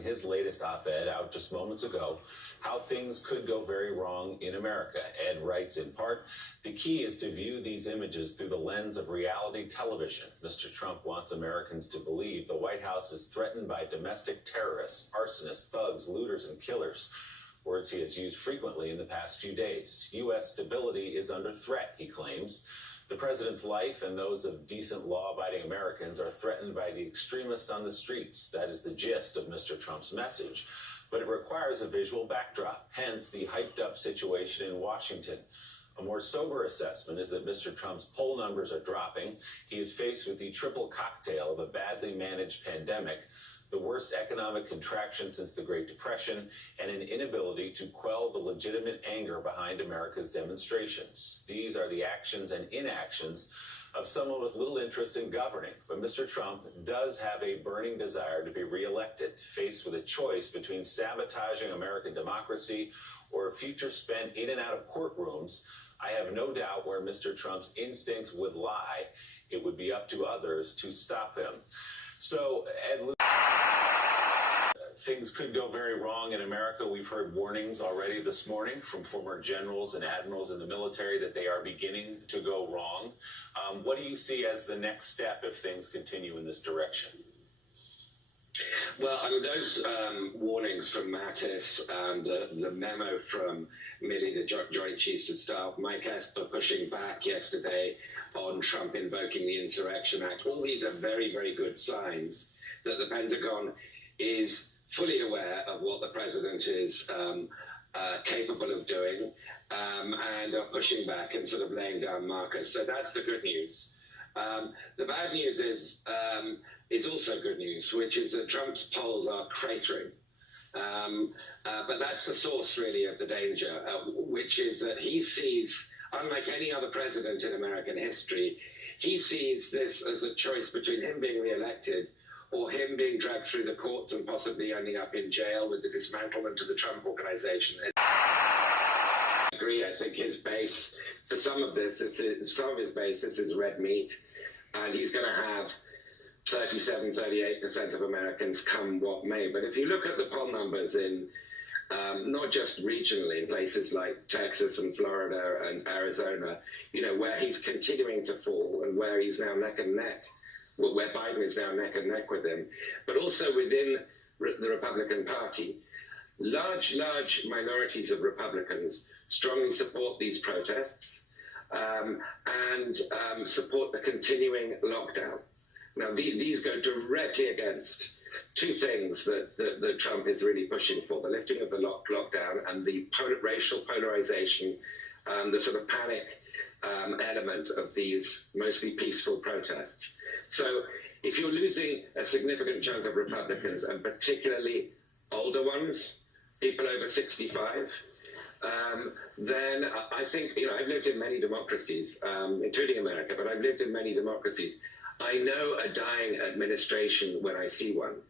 putting his latest op-ed out just moments ago, How Things Could Go Very Wrong in America. Ed writes, in part, the key is to view these images through the lens of reality television. Mr. Trump wants Americans to believe the White House is threatened by domestic terrorists, arsonists, thugs, looters, and killers. Words he has used frequently in the past few days. U.S. stability is under threat, he claims. The president's life and those of decent, law-abiding Americans are threatened by the extremists on the streets. That is the gist of Mr. Trump's message. But it requires a visual backdrop, hence the hyped-up situation in Washington. A more sober assessment is that Mr. Trump's poll numbers are dropping. He is faced with the triple cocktail of a badly managed pandemic, the worst economic contraction since the Great Depression, and an inability to quell the legitimate anger behind America's demonstrations. These are the actions and inactions of someone with little interest in governing. But Mr. Trump does have a burning desire to be reelected, faced with a choice between sabotaging American democracy or a future spent in and out of courtrooms. I have no doubt where Mr. Trump's instincts would lie. It would be up to others to stop him. So, Ed, things could go very wrong in America. We've heard warnings already this morning from former generals and admirals in the military that they are beginning to go wrong. What do you see as the next step if things continue in this direction? Well, I mean, those warnings from Mattis and the memo from Milley, the Joint Chiefs of Staff, Mike Esper pushing back yesterday on Trump invoking the Insurrection Act, all these are very, very good signs that the Pentagon is fully aware of what the president is capable of doing and are pushing back and sort of laying down markers. So that's the good news. The bad news is also good news, which is that Trump's polls are cratering. But that's the source, really, of the danger, which is that he sees, unlike any other president in American history, he sees this as a choice between him being reelected or him being dragged through the courts and possibly ending up in jail with the dismantlement of the Trump Organization. I agree. I think his base, for some of his base, this is red meat, and he's going to have 38% of Americans come what may. But if you look at the poll numbers in not just regionally in places like Texas and Florida and Arizona, you know, where he's continuing to fall and where he's now neck and neck, where Biden is now neck and neck with him, but also within the Republican Party, large minorities of Republicans strongly support these protests and support the continuing lockdown. Now, these go directly against two things that Trump is really pushing for: the lifting of the lockdown and the racial polarization, the sort of panic element of these mostly peaceful protests. So if you're losing a significant chunk of Republicans, and particularly older ones, people over 65, then I think, you know, I've lived in many democracies, including America, but I've lived in many democracies. I know a dying administration when I see one.